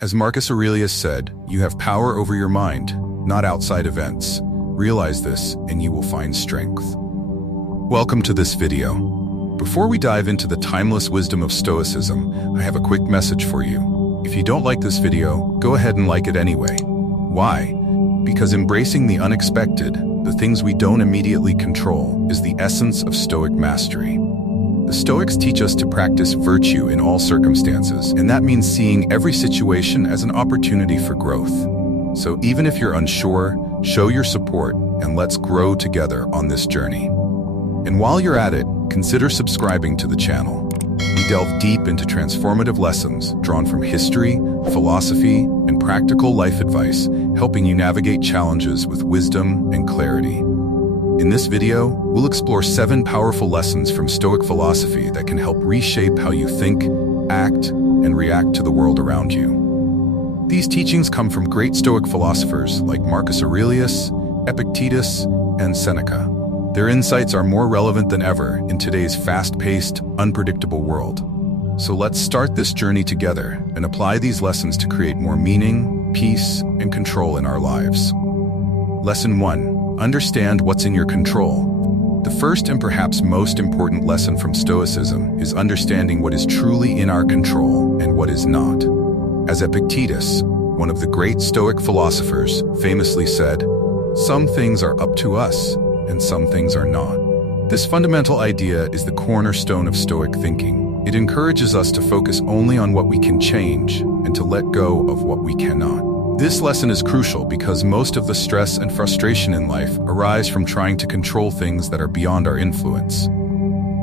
As Marcus Aurelius said, you have power over your mind, not outside events. Realize this, and you will find strength. Welcome to this video. Before we dive into the timeless wisdom of Stoicism, I have a quick message for you. If you don't like this video, go ahead and like it anyway. Why? Because embracing the unexpected, the things we don't immediately control, is the essence of Stoic mastery. The Stoics teach us to practice virtue in all circumstances, and that means seeing every situation as an opportunity for growth. So even if you're unsure, show your support and let's grow together on this journey. And while you're at it, consider subscribing to the channel. We delve deep into transformative lessons drawn from history, philosophy, and practical life advice, helping you navigate challenges with wisdom and clarity. In this video, we'll explore 7 powerful lessons from Stoic philosophy that can help reshape how you think, act, and react to the world around you. These teachings come from great Stoic philosophers like Marcus Aurelius, Epictetus, and Seneca. Their insights are more relevant than ever in today's fast-paced, unpredictable world. So let's start this journey together and apply these lessons to create more meaning, peace, and control in our lives. Lesson 1. Understand what's in your control. The first and perhaps most important lesson from Stoicism is understanding what is truly in our control and what is not. As Epictetus, one of the great Stoic philosophers, famously said, "Some things are up to us, and some things are not." This fundamental idea is the cornerstone of Stoic thinking. It encourages us to focus only on what we can change and to let go of what we cannot. This lesson is crucial because most of the stress and frustration in life arise from trying to control things that are beyond our influence.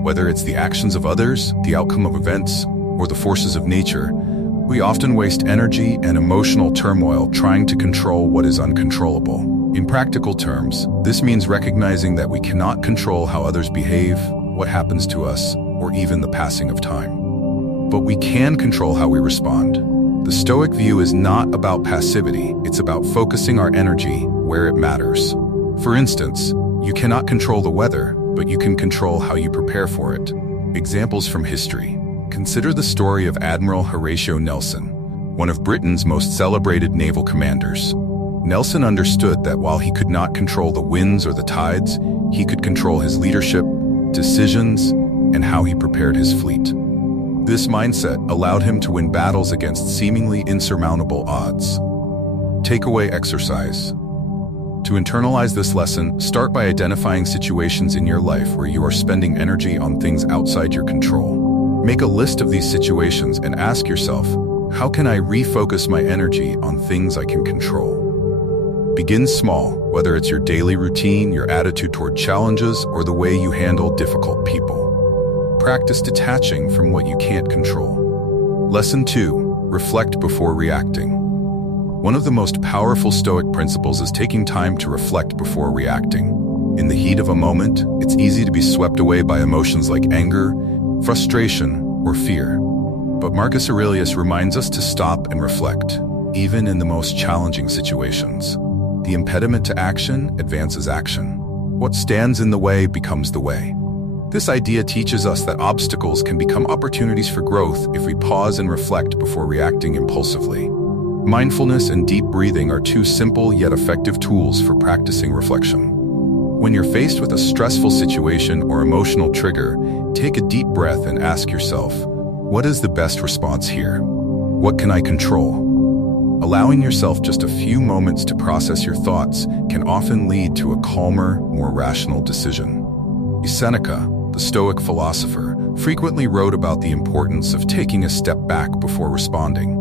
Whether it's the actions of others, the outcome of events, or the forces of nature, we often waste energy and emotional turmoil trying to control what is uncontrollable. In practical terms, this means recognizing that we cannot control how others behave, what happens to us, or even the passing of time. But we can control how we respond. The Stoic view is not about passivity, it's about focusing our energy where it matters. For instance, you cannot control the weather, but you can control how you prepare for it. Examples from history. Consider the story of Admiral Horatio Nelson, one of Britain's most celebrated naval commanders. Nelson understood that while he could not control the winds or the tides, he could control his leadership, decisions, and how he prepared his fleet. This mindset allowed him to win battles against seemingly insurmountable odds. Takeaway exercise. To internalize this lesson, start by identifying situations in your life where you are spending energy on things outside your control. Make a list of these situations and ask yourself, how can I refocus my energy on things I can control? Begin small, whether it's your daily routine, your attitude toward challenges, or the way you handle difficult people. Practice detaching from what you can't control. Lesson 2. Reflect before reacting. One of the most powerful Stoic principles is taking time to reflect before reacting. In the heat of a moment, it's easy to be swept away by emotions like anger, frustration, or fear. But Marcus Aurelius reminds us to stop and reflect, even in the most challenging situations. The impediment to action advances action. What stands in the way becomes the way. This idea teaches us that obstacles can become opportunities for growth if we pause and reflect before reacting impulsively. Mindfulness and deep breathing are 2 simple yet effective tools for practicing reflection. When you're faced with a stressful situation or emotional trigger, take a deep breath and ask yourself, what is the best response here? What can I control? Allowing yourself just a few moments to process your thoughts can often lead to a calmer, more rational decision. Seneca, the Stoic philosopher, frequently wrote about the importance of taking a step back before responding.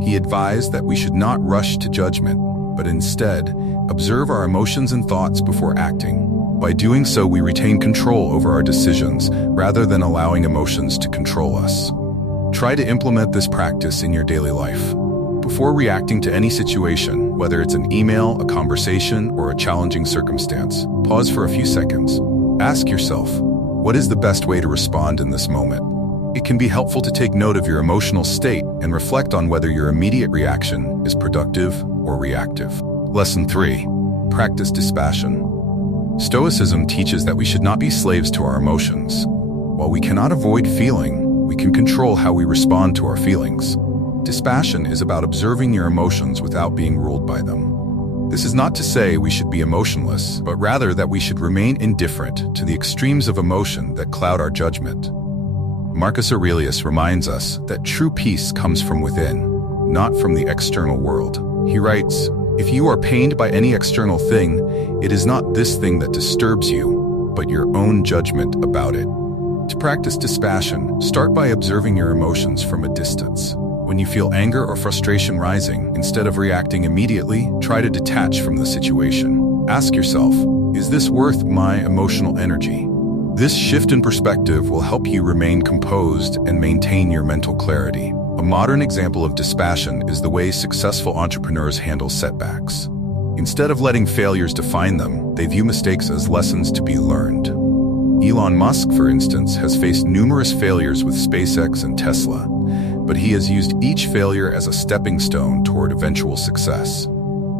He advised that we should not rush to judgment, but instead observe our emotions and thoughts before acting. By doing so, we retain control over our decisions rather than allowing emotions to control us. Try to implement this practice in your daily life. Before reacting to any situation, whether it's an email, a conversation, or a challenging circumstance, pause for a few seconds. Ask yourself, what is the best way to respond in this moment? It can be helpful to take note of your emotional state and reflect on whether your immediate reaction is productive or reactive. Lesson 3. Practice dispassion. Stoicism teaches that we should not be slaves to our emotions. While we cannot avoid feeling, we can control how we respond to our feelings. Dispassion is about observing your emotions without being ruled by them. This is not to say we should be emotionless, but rather that we should remain indifferent to the extremes of emotion that cloud our judgment. Marcus Aurelius reminds us that true peace comes from within, not from the external world. He writes, "If you are pained by any external thing, it is not this thing that disturbs you, but your own judgment about it." To practice dispassion, start by observing your emotions from a distance. When you feel anger or frustration rising, instead of reacting immediately, try to detach from the situation. Ask yourself, is this worth my emotional energy? This shift in perspective will help you remain composed and maintain your mental clarity. A modern example of dispassion is the way successful entrepreneurs handle setbacks. Instead of letting failures define them, they view mistakes as lessons to be learned. Elon Musk, for instance, has faced numerous failures with SpaceX and Tesla, but he has used each failure as a stepping stone toward eventual success.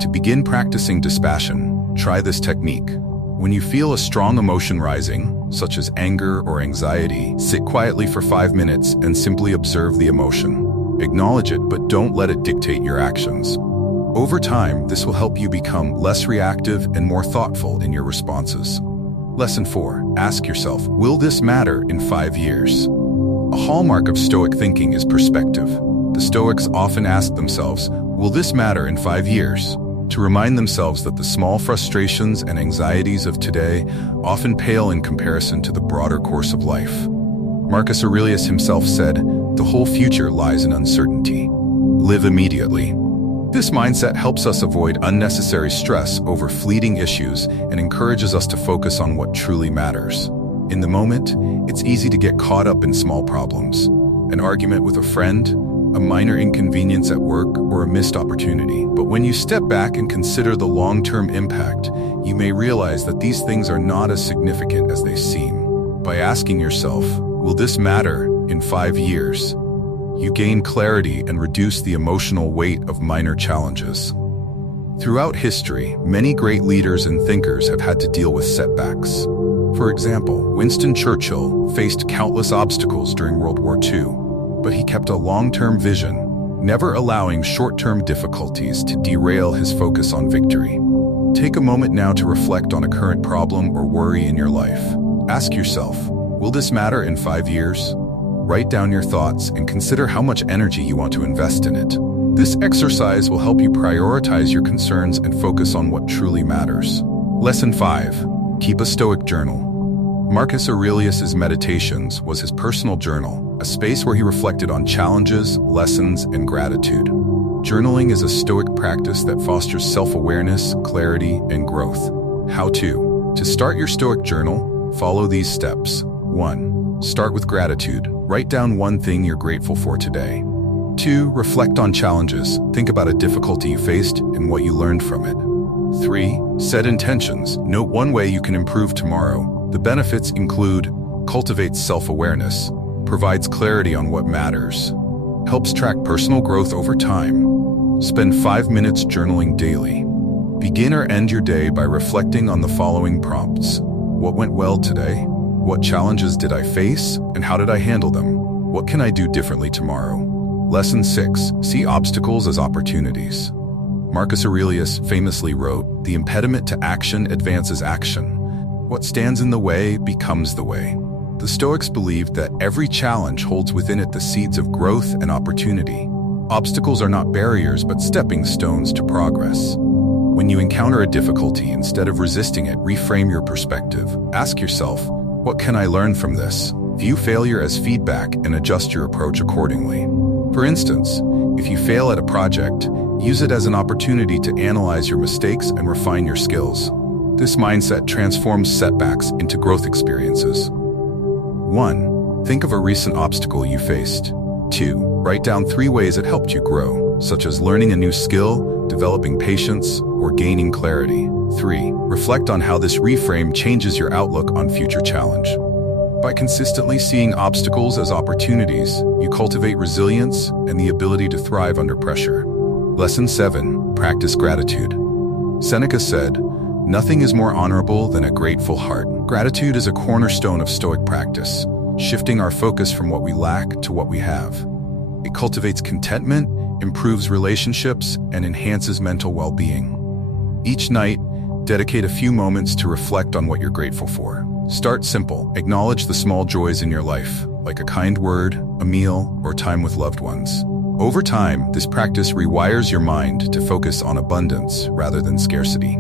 To begin practicing dispassion, try this technique. When you feel a strong emotion rising, such as anger or anxiety, sit quietly for 5 minutes and simply observe the emotion. Acknowledge it, but don't let it dictate your actions. Over time, this will help you become less reactive and more thoughtful in your responses. Lesson 4. Ask yourself, will this matter in 5 years? A hallmark of Stoic thinking is perspective. The Stoics often ask themselves, will this matter in 5 years? To remind themselves that the small frustrations and anxieties of today often pale in comparison to the broader course of life. Marcus Aurelius himself said, "The whole future lies in uncertainty. Live immediately." This mindset helps us avoid unnecessary stress over fleeting issues and encourages us to focus on what truly matters. In the moment, it's easy to get caught up in small problems, an argument with a friend, a minor inconvenience at work, or a missed opportunity. But when you step back and consider the long-term impact, you may realize that these things are not as significant as they seem. By asking yourself, will this matter in 5 years? You gain clarity and reduce the emotional weight of minor challenges. Throughout history, many great leaders and thinkers have had to deal with setbacks. For example, Winston Churchill faced countless obstacles during World War II, but he kept a long-term vision, never allowing short-term difficulties to derail his focus on victory. Take a moment now to reflect on a current problem or worry in your life. Ask yourself, will this matter in 5 years? Write down your thoughts and consider how much energy you want to invest in it. This exercise will help you prioritize your concerns and focus on what truly matters. Lesson 5. Keep a Stoic journal. Marcus Aurelius's Meditations was his personal journal, a space where he reflected on challenges, lessons, and gratitude. Journaling is a Stoic practice that fosters self-awareness, clarity, and growth. How to? To start your Stoic journal, follow these steps. 1. Start with gratitude. Write down one thing you're grateful for today. 2. Reflect on challenges. Think about a difficulty you faced and what you learned from it. 3. Set intentions. Note one way you can improve tomorrow. The benefits include cultivates self-awareness, provides clarity on what matters, helps track personal growth over time. Spend 5 minutes journaling daily. Begin or end your day by reflecting on the following prompts. What went well today? What challenges did I face, and how did I handle them? What can I do differently tomorrow? Lesson 6. See obstacles as opportunities. Marcus Aurelius famously wrote, "The impediment to action advances action. What stands in the way becomes the way." The Stoics believed that every challenge holds within it the seeds of growth and opportunity. Obstacles are not barriers, but stepping stones to progress. When you encounter a difficulty, instead of resisting it, reframe your perspective. Ask yourself, what can I learn from this? View failure as feedback and adjust your approach accordingly. For instance, if you fail at a project, use it as an opportunity to analyze your mistakes and refine your skills. This mindset transforms setbacks into growth experiences. 1. Think of a recent obstacle you faced. 2. Write down 3 ways it helped you grow, such as learning a new skill, developing patience, or gaining clarity. 3. Reflect on how this reframe changes your outlook on future challenge. By consistently seeing obstacles as opportunities, you cultivate resilience and the ability to thrive under pressure. Lesson 7. Practice gratitude. Seneca said, "Nothing is more honorable than a grateful heart." Gratitude is a cornerstone of Stoic practice, shifting our focus from what we lack to what we have. It cultivates contentment improves relationships, and enhances mental well-being. Each night, dedicate a few moments to reflect on what you're grateful for. Start simple. Acknowledge the small joys in your life, like a kind word, a meal, or time with loved ones. Over time, this practice rewires your mind to focus on abundance rather than scarcity.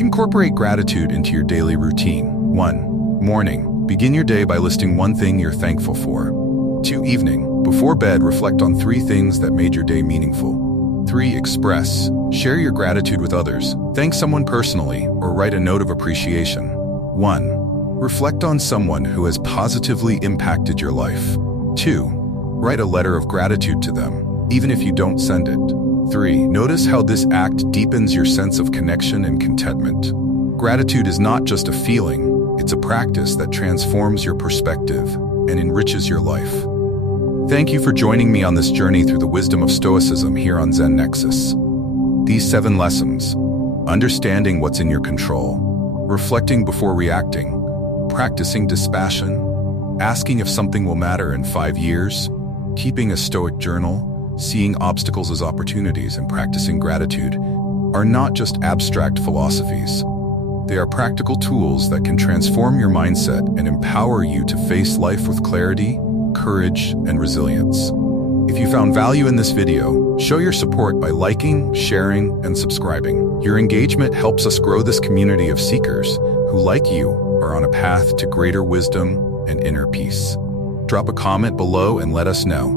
Incorporate gratitude into your daily routine. 1. Morning. Begin your day by listing one thing you're thankful for. 2. Evening. Before bed, reflect on 3 things that made your day meaningful. 3. Express. Share your gratitude with others. Thank someone personally or write a note of appreciation. 1. Reflect on someone who has positively impacted your life. 2. Write a letter of gratitude to them, even if you don't send it. 3. Notice how this act deepens your sense of connection and contentment. Gratitude is not just a feeling, it's a practice that transforms your perspective and enriches your life. Thank you for joining me on this journey through the wisdom of Stoicism here on Zen Nexus. These 7 lessons: understanding what's in your control, reflecting before reacting, practicing dispassion, asking if something will matter in 5 years, keeping a Stoic journal, seeing obstacles as opportunities, and practicing gratitude are not just abstract philosophies. They are practical tools that can transform your mindset and empower you to face life with clarity, courage, and resilience. If you found value in this video, show your support by liking, sharing, and subscribing. Your engagement helps us grow this community of seekers who, like you, are on a path to greater wisdom and inner peace. Drop a comment below and let us know.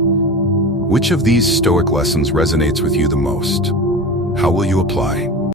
Which of these Stoic lessons resonates with you the most? How will you apply?